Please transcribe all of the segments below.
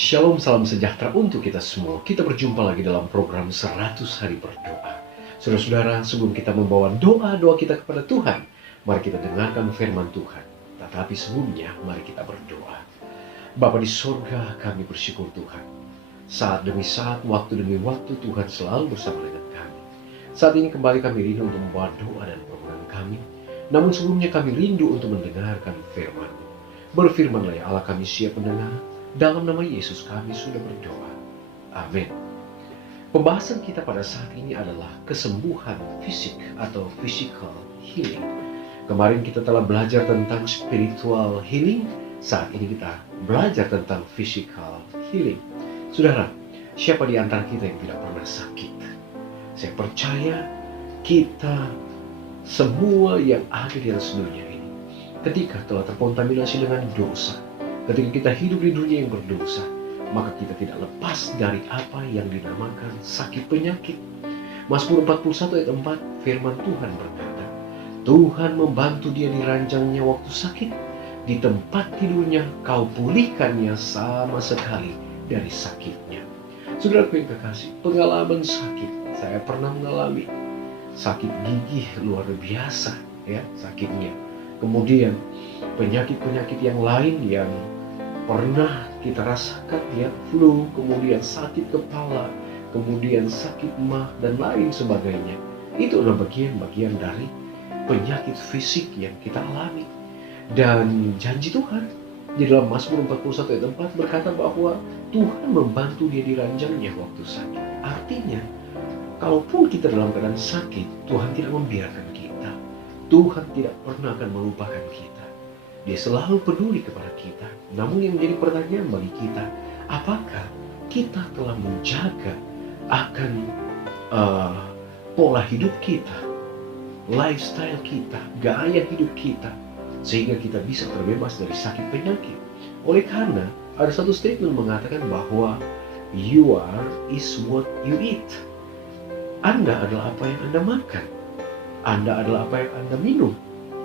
Shalom, salam sejahtera untuk kita semua. Kita berjumpa lagi dalam program 100 hari berdoa. Saudara-saudara, sebelum kita membawa doa-doa kita kepada Tuhan, mari kita dengarkan firman Tuhan. Tetapi sebelumnya, mari kita berdoa. Bapa di surga, kami bersyukur Tuhan. Saat demi saat, waktu demi waktu, Tuhan selalu bersama dengan kami. Saat ini kembali kami rindu untuk membawa doa dan program kami. Namun sebelumnya kami rindu untuk mendengarkan firman. Berfirmanlah ya Allah, kami siap mendengar. Dalam nama Yesus kami sudah berdoa. Amin. Pembahasan kita pada saat ini adalah kesembuhan fisik atau physical healing. Kemarin kita telah belajar tentang spiritual healing. Saat ini kita belajar tentang physical healing. Saudara, siapa di antara kita yang tidak pernah sakit? Saya percaya kita semua yang ada di atas dunia ini, ketika telah terkontaminasi dengan dosa, ketika kita hidup di dunia yang berdosa, maka kita tidak lepas dari apa yang dinamakan sakit penyakit. Mazmur 41 ayat 4, firman Tuhan berkata, Tuhan membantu dia di ranjangnya waktu sakit, di tempat tidurnya kau pulihkannya sama sekali dari sakitnya. Saudaraku yang kekasih, pengalaman sakit, saya pernah mengalami sakit gigi luar biasa ya sakitnya. Kemudian penyakit-penyakit yang lain yang pernah kita rasakan ya, flu, kemudian sakit kepala, kemudian sakit mah dan lain sebagainya. Itu adalah bagian-bagian dari penyakit fisik yang kita alami. Dan janji Tuhan di dalam Mazmur 41 ayat 4 berkata bahwa Tuhan membantu dia di ranjangnya waktu sakit. Artinya, kalaupun kita dalam keadaan sakit, Tuhan tidak membiarkan kita. Tuhan tidak pernah akan melupakan kita. Dia selalu peduli kepada kita. Namun yang menjadi pertanyaan bagi kita, apakah kita telah menjaga akan pola hidup kita, lifestyle kita, gaya hidup kita, sehingga kita bisa terbebas dari sakit penyakit. Oleh karena ada satu statement mengatakan bahwa you are is what you eat. Anda adalah apa yang Anda makan. Anda adalah apa yang Anda minum.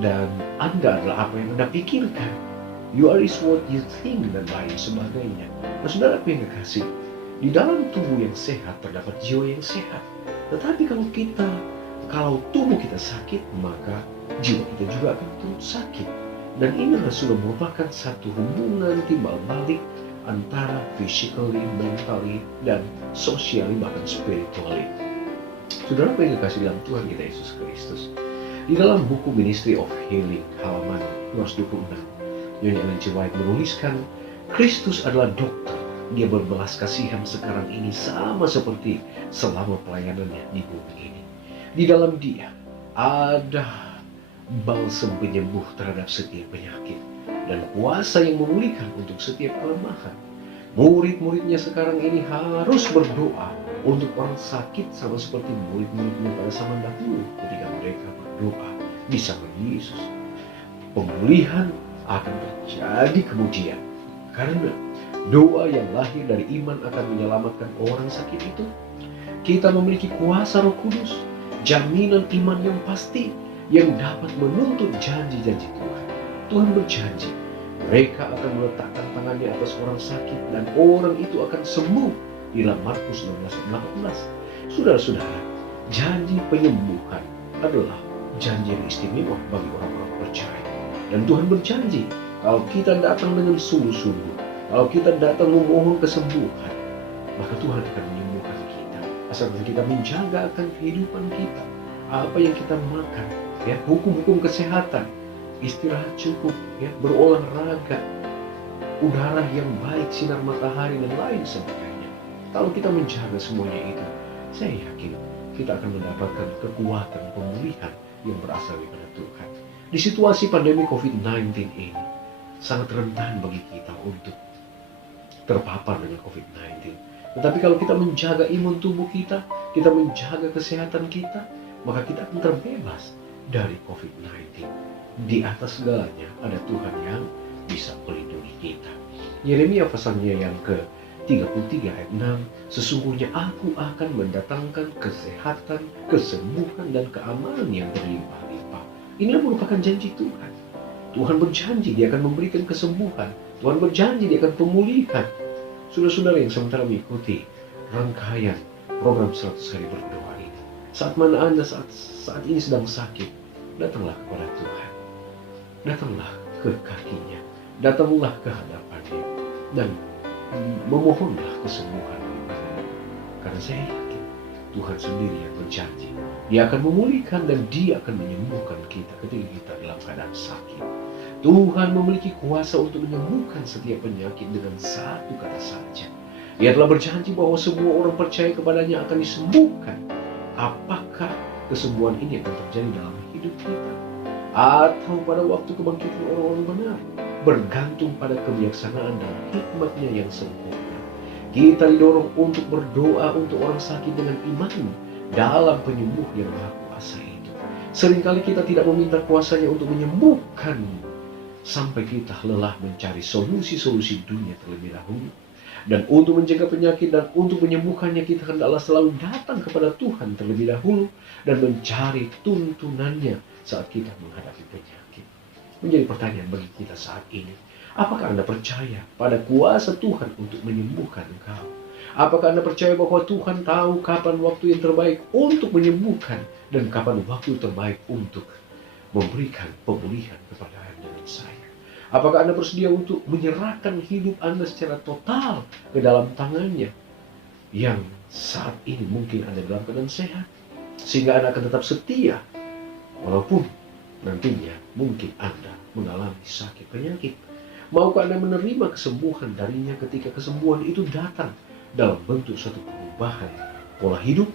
Dan Anda adalah apa yang Anda pikirkan. You are is what you think dan lain sebagainya. Nah, saudara yang kekasih, di dalam tubuh yang sehat terdapat jiwa yang sehat. Tetapi kalau tubuh kita sakit, maka jiwa kita juga akan turut sakit. Dan ini sudah merupakan satu hubungan timbal balik antara physically, mentally, dan socially, bahkan spiritually. Saudara yang dikasih dalam Tuhan kita Yesus Kristus, di dalam buku Ministry of Healing halaman 226, Nyonya Ellen G. White menuliskan, Kristus adalah dokter. Dia berbelas kasihan sekarang ini sama seperti selama pelayanannya di bumi ini. Di dalam dia ada balsam penyembuh terhadap setiap penyakit dan kuasa yang memulihkan untuk setiap kelemahan. Murid-muridnya sekarang ini harus berdoa untuk orang sakit sama seperti murid-muridnya pada zaman dahulu ketika mereka berdoa bersama Yesus. Pemulihan akan terjadi kemudian karena doa yang lahir dari iman akan menyelamatkan orang sakit itu. Kita memiliki kuasa Roh Kudus, jaminan iman yang pasti yang dapat menuntut janji-janji Tuhan. Tuhan berjanji mereka akan meletakkan tangannya atas orang sakit dan orang itu akan sembuh. Di dalam Markus 16:18. Saudara-saudara, janji penyembuhan adalah janji yang istimewa bagi orang-orang percaya. Dan Tuhan berjanji, kalau kita datang dengan sungguh-sungguh, kalau kita datang memohon kesembuhan, maka Tuhan akan menyembuhkan kita. Asalkan kita menjaga akan kehidupan kita, apa yang kita makan, ya, hukum-hukum kesehatan, istirahat cukup, ya, berolahraga, udara yang baik, sinar matahari dan lain sebagainya. Kalau kita menjaga semuanya itu, saya yakin kita akan mendapatkan kekuatan pemulihan yang berasal dari Tuhan. Di situasi pandemi COVID-19 ini, sangat rentan bagi kita untuk terpapar dengan COVID-19. Tetapi kalau kita menjaga imun tubuh kita menjaga kesehatan kita, maka kita akan terbebas dari COVID-19. Di atas segalanya ada Tuhan yang bisa melindungi kita. Yeremia pasalnya yang ke-33 ayat 6, sesungguhnya aku akan mendatangkan kesehatan, kesembuhan, dan keamanan yang berlimpah-limpah. Inilah merupakan janji Tuhan. Tuhan berjanji dia akan memberikan kesembuhan. Tuhan berjanji dia akan pemulihan. Saudara-saudara yang sementara mengikuti rangkaian program 100 hari berdoa ini, saat mana Anda saat ini sedang sakit, datanglah kepada Tuhan. Datanglah ke kakinya, datanglah ke hadapannya, dan memohonlah kesembuhan daripadanya. Karena saya yakin Tuhan sendiri yang berjanji, Dia akan memulihkan dan Dia akan menyembuhkan kita ketika kita dalam keadaan sakit. Tuhan memiliki kuasa untuk menyembuhkan setiap penyakit dengan satu kata saja. Dia telah berjanji bahwa semua orang percaya kepadanya akan disembuhkan. Apakah kesembuhan ini akan terjadi dalam hidup kita? Atau pada waktu kebangkitan orang-orang benar, bergantung pada kebijaksanaan dan hikmatnya yang sempurna. Kita didorong untuk berdoa untuk orang sakit dengan iman dalam penyembuh yang Maha Kuasa itu. Seringkali kita tidak meminta kuasanya untuk menyembuhkan sampai kita lelah mencari solusi-solusi dunia terlebih dahulu. Dan untuk mencegah penyakit dan untuk menyembuhkannya, kita hendaklah selalu datang kepada Tuhan terlebih dahulu dan mencari tuntunannya saat kita menghadapi penyakit. Menjadi pertanyaan bagi kita saat ini, apakah Anda percaya pada kuasa Tuhan untuk menyembuhkan engkau? Apakah Anda percaya bahwa Tuhan tahu kapan waktu yang terbaik untuk menyembuhkan dan kapan waktu terbaik untuk memberikan pemulihan kepada Anda dan saya? Apakah Anda bersedia untuk menyerahkan hidup Anda secara total ke dalam tangannya yang saat ini mungkin Anda dalam keadaan sehat, sehingga Anda akan tetap setia walaupun nantinya mungkin Anda mengalami sakit penyakit? Maukah Anda menerima kesembuhan darinya ketika kesembuhan itu datang dalam bentuk satu perubahan pola hidup?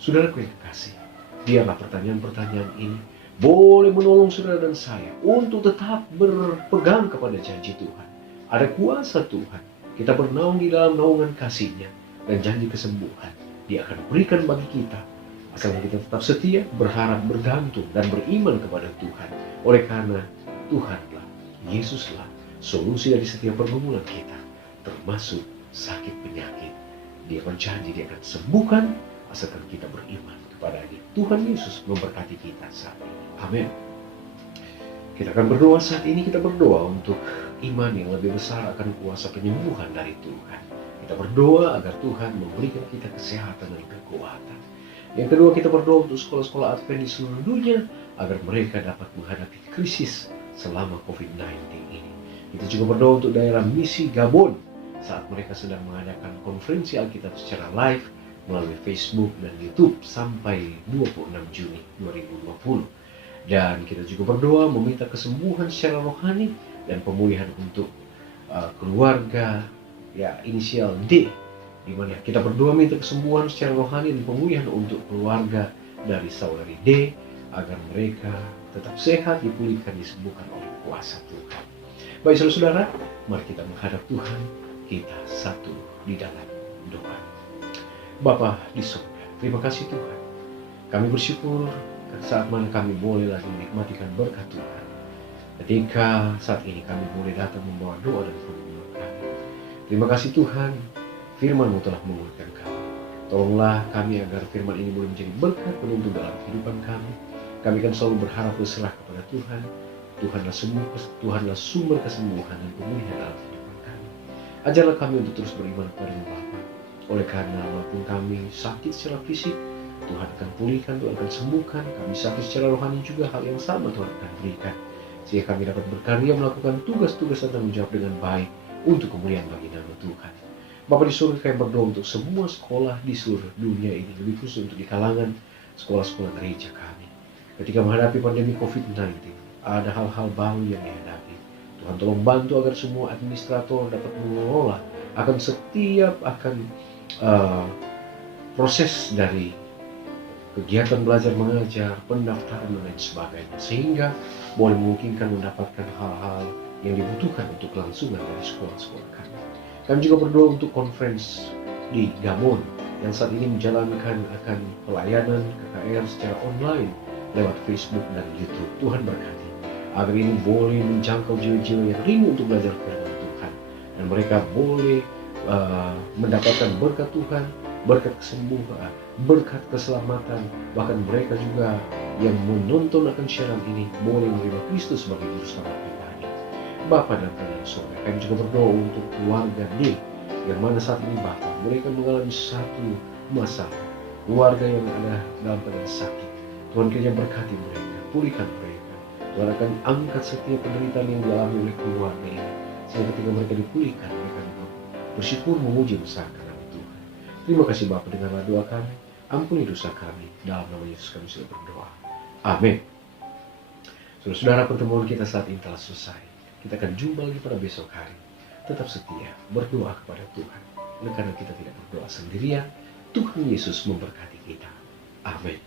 Saudaraku yang kekasih, biarlah pertanyaan-pertanyaan ini boleh menolong saudara dan saya untuk tetap berpegang kepada janji Tuhan. Ada kuasa Tuhan. Kita bernaung di dalam naungan kasih-Nya dan janji kesembuhan Dia akan berikan bagi kita. Asalkan kita tetap setia, berharap, bergantung, dan beriman kepada Tuhan. Oleh karena Tuhanlah, Yesuslah solusi dari setiap pergumulan kita, termasuk sakit penyakit. Dia berjanji Dia akan sembuhkan asalkan kita beriman kepada-Nya. Tuhan Yesus memberkati kita saat ini. Amin. Kita akan berdoa saat ini. Kita berdoa untuk iman yang lebih besar akan kuasa penyembuhan dari Tuhan. Kita berdoa agar Tuhan memberikan kita kesehatan dan kekuatan. Yang kedua, kita berdoa untuk sekolah-sekolah Advent di seluruh dunia agar mereka dapat menghadapi krisis selama COVID-19 ini. Kita juga berdoa untuk daerah misi Gabon saat mereka sedang mengadakan konferensi Alkitab secara live melalui Facebook dan YouTube sampai 26 Juni 2020. Dan kita juga berdoa meminta kesembuhan secara rohani dan pemulihan untuk keluarga inisial D, di mana kita berdoa minta kesembuhan secara rohani dan pemulihan untuk keluarga dari saudari D agar mereka tetap sehat, dipulihkan, disembuhkan oleh kuasa Tuhan. Baik saudara, mari kita menghadap Tuhan. Kita satu di dalam doa. Bapa di surga, terima kasih Tuhan. Kami bersyukur saat mana kami boleh lagi menikmatikan berkat Tuhan. Ketika saat ini kami boleh datang membawa doa dan pergumulan kami. Terima kasih Tuhan, firman-Mu telah menguatkan kami. Tolonglah kami agar firman ini boleh menjadi berkat penuntun dalam kehidupan kami. Kami akan selalu berharap berserah kepada Tuhan. Tuhanlah sumber kesembuhan dan pemulihan dalam kehidupan kami. Ajarlah kami untuk terus beriman kepada-Mu Bapa. Oleh karena walaupun kami sakit secara fisik, Tuhan akan pulihkan, Tuhan akan sembuhkan. Kami sakit secara rohani juga, hal yang sama Tuhan akan berikan. Sehingga kami dapat berkarya melakukan tugas-tugas dan tanggung jawab dengan baik untuk kemuliaan bagi nama Tuhan. Bapa di surga, kami berdoa untuk semua sekolah di seluruh dunia ini, lebih khusus untuk di kalangan sekolah-sekolah gereja kami. Ketika menghadapi pandemi COVID-19, ada hal-hal baru yang dihadapi. Tuhan tolong bantu agar semua administrator dapat mengelola akan proses dari kegiatan belajar mengajar, pendaftaran dan lain sebagainya, sehingga boleh memungkinkan mendapatkan hal-hal yang dibutuhkan untuk kelangsungan dari sekolah-sekolah kami. Kami juga berdoa untuk conference di Gabon yang saat ini menjalankan akan pelayanan KKR secara online lewat Facebook dan YouTube. Tuhan berkati agar ini boleh menjangkau jiwa-jiwa yang rindu untuk belajar firman Tuhan, dan mereka boleh mendapatkan berkat Tuhan, berkat kesembuhan, berkat keselamatan. Bahkan mereka juga yang menonton akan siaran ini boleh menerima Kristus sebagai juru selamat pribadi. Bapa dan Tuhan yang surga, kami juga berdoa untuk keluarga D yang mana saat ini Bapa, mereka mengalami satu masalah, keluarga yang ada dalam keadaan sakit. Tuhan kiranya berkati mereka, pulihkan mereka. Tuhan akan angkat setiap penderitaan yang dialami oleh keluarga ini, sehingga ketika mereka dipulihkan, mereka bersyukur memuji besarkan nama Tuhan. Terima kasih Bapa, dengarlah doa kami, ampuni dosa kami, dalam nama Yesus kami sudah berdoa. Amin. Saudara, pertemuan kita saat ini telah selesai. Kita akan jumpa lagi pada besok hari. Tetap setia, berdoa kepada Tuhan. Oleh karena kita tidak berdoa sendirian, Tuhan Yesus memberkati kita. Amin.